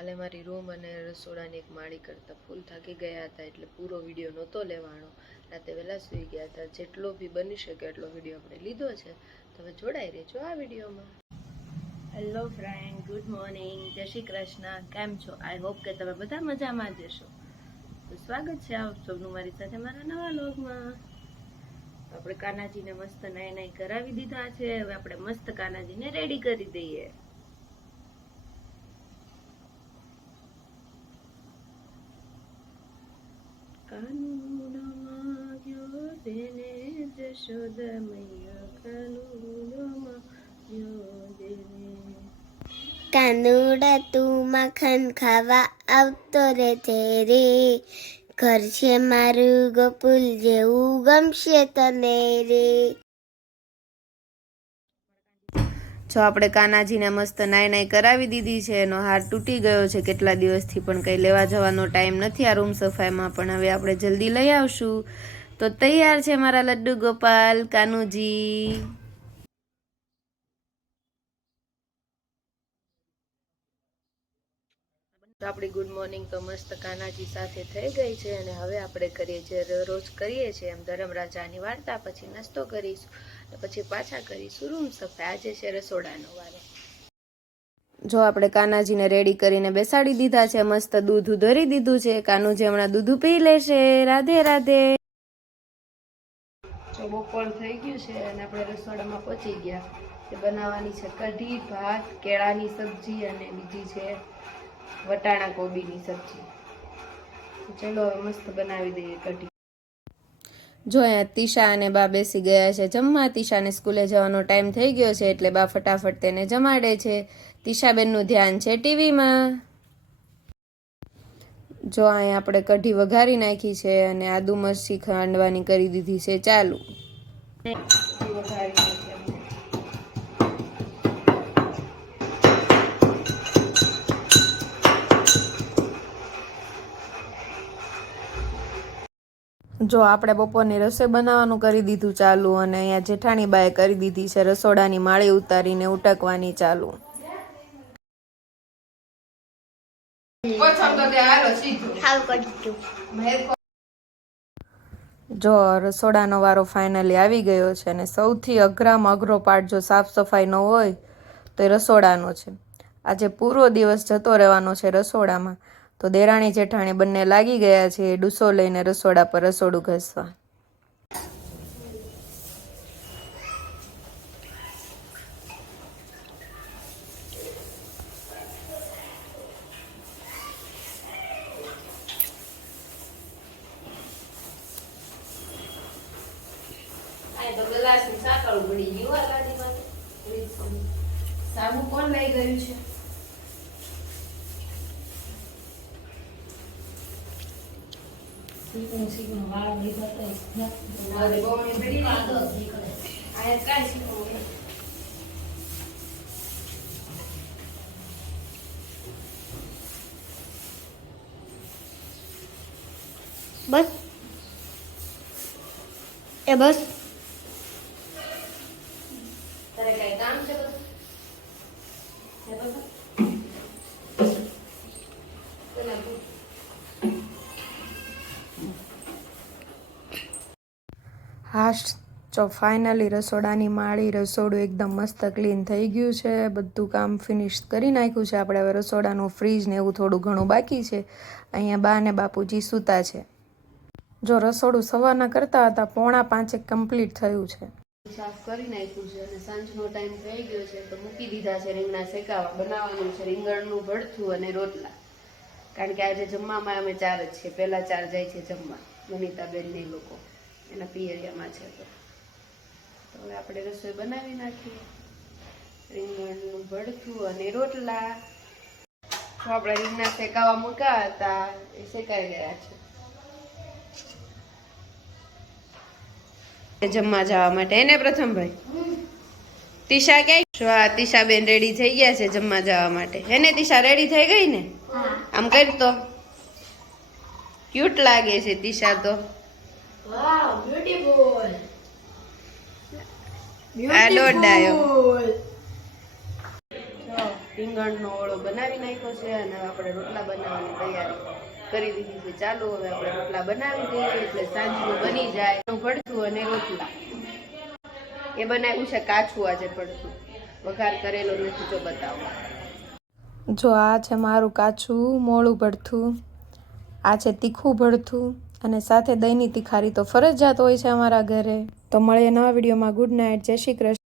કાલે મારી રૂમ અને રસોડાની એક માળી કરતા ફૂલ થાકી ગયા હતા, એટલે પૂરો વિડીયો નહોતો લેવાનો. રાતે વહેલા સૂઈ ગયા હતા. જેટલો બી બની શકે એટલો વિડીયો આપણે લીધો છે. તો હવે જોડાઈ રહેજો આ વિડીયોમાં. હેલો ફ્રેન્ડ, ગુડ મોર્નિંગ, જય શ્રી કૃષ્ણ. કેમ છો? આઈ હોપ કે તમે બધા મજામાં જ હશો. તો સ્વાગત છે આપ સૌનું મારી સાથે મારા નવા વ્લોગમાં. આપણે કાનાજીને મસ્ત નાઈ કરાવી દીધા છે. હવે આપણે મસ્ત કાનાજીને રેડી કરી દઈએ. કાનુડા તું માખણ ખાવા આવતો રે રે, ઘર છે મારું ગોકુલ જેવું ગમશે તને રે. જો આપણે કાનાજીને મસ્ત નાઈ કરાવી દીધી છે. એનો હાથ તૂટી ગયો છે કેટલા દિવસથી, પણ કંઈ લેવા જવાનો ટાઈમ નથી આ રૂમ સફાઈમાં, પણ હવે આપણે જલ્દી લઈ આવશું. તો તૈયાર છે મારા લડ્ડુ ગોપાલ કાનુજી. તો આપણી ગુડ મોર્નિંગ તો મસ્ત કાનાજી સાથે થઈ ગઈ છે, અને હવે આપણે કરીએ છીએ રોજ કરીએ છીએ એમ ધર્મરાજાની વાર્તા. પછી નાસ્તો કરીશું, પછી પાછા કરીશું રૂમ સફાઈ. આજે છે રસોડાનો વારો. જો આપણે કાનાજીને રેડી કરીને બેસાડી દીધા છે. મસ્ત દૂધ ધરી દીધું છે. કાનુજી હમણાં દૂધ પી લેશે. રાધે રાધે. જો બપોર થઈ ગયું છે અને આપણે રસોડામાં પહોંચી ગયા. તે બનાવવાની છે કઢી, ભાત, કેળાની સબ્જી અને બીજી છે વટાણા કોબીની સબ્જી. ચલો હવે મસ્ત બનાવી દઈએ કઢી. જો અહીંયા તીશા અને બા બેસી ગયા છે જમવા. તીશાને સ્કૂલે જવાનો ટાઈમ થઈ ગયો છે, એટલે બા ફટાફટ તેને જમાડે છે. તીશાબેનનું ધ્યાન છે ટીવીમાં. જો અહીંયા આપણે કઢી વઘારી નાખી છે અને આદુ મરચી ખાંડવાની કરી દીધી છે ચાલુ. જો આપણે બપોરની રસોઈ બનાવવાનું કરી દીધું ચાલુ, અને અહીંયા જેઠાણી બાએ કરી દીધી છે રસોડાની માળી ઉતારીને ઉટકવાની ચાલુ. જો રસોડાનો વારો ફાઇનલી આવી ગયો છે, અને સૌથી અઘરામાં અઘરો પાર્ટ જો સાફ સફાઈ ન હોય તો એ રસોડાનો છે. આજે પૂરો દિવસ જતો રહેવાનો છે રસોડામાં. તો દેરાણી જેઠાણી બંને લાગી ગયા છે ડૂસો લઈને રસોડા પર રસોડું ઘસવા. સાબુ કોણ લઈ ગયું છે? બસ એ બસ. તારે કઈ કામ છે? હાશ, જો ફાઇનલી રસોડાની માળી રસોડું એકદમ મસ્ત ક્લીન થઈ ગયું છે. બધું કામ ફિનિશ કરી નાખ્યું છે આપણે. હવે રસોડાનું ફ્રીજ ને એવું થોડું ઘણું બાકી છે. અહીંયા બા ને બાપુજી સૂતા છે. જો રસોડું સવારના કરતા હતા 4:45 કમ્પ્લીટ થયું છે. સાફ કરી નાખ્યું છે અને સાંજનો ટાઈમ થઈ ગયો છે, તો મૂકી દીધા છે રીંગણા શેકાવા. બનાવવાનું છે રીંગણનું ભરથું અને રોટલા, કારણ કે આજે જમવામાં અમે 4 જ છીએ. પહેલા 4 જાય છે જમવા, વનિતાબેન ને લોકો એના પિયરિયામાં છે. તો હવે આપણે રસોઈ બનાવી નાખીએ. રીંગણનું ભરથું અને રોટલા. તો આપણે રીંગણા શેકાવા મૂક્યા હતા, એ શેકાઈ ગયા છે જમવા જવા માટે. એને પ્રથમભાઈ તીશા ક્યાંય? તીશાબેન રેડી થઈ ગયા છે જમવા જવા માટે. એને તીશા રેડી થઈ ગઈ ને? આમ કરી તો ક્યુટ લાગે છે તીશા તો. વાવ, બ્યુટીફુલ. આ દોડાયો. રીંગણનો ઓળો બનાવી નાખ્યો છે અને આપણે રોટલા બનાવવાની તૈયારી કરી દીધી છે ચાલુ. હવે આપણે રોટલા બનાવી દઈએ એટલે સાંજનું બની જાય. ભડથું અને રોટલા એ બનાવ્યું છે કાચું આજે ભડથું, વઘાર કરેલો નથી. જો બતાવો, જો આ છે મારું કાચું મોળું ભડથું, આ છે તીખું ભડથું અને સાથે દહીંની તિખારી તો ફરજિયાત હોય છે અમારા ઘરે. તો મળીએ નવા વિડીયોમાં. ગુડ નાઇટ, જય શ્રી કૃષ્ણ.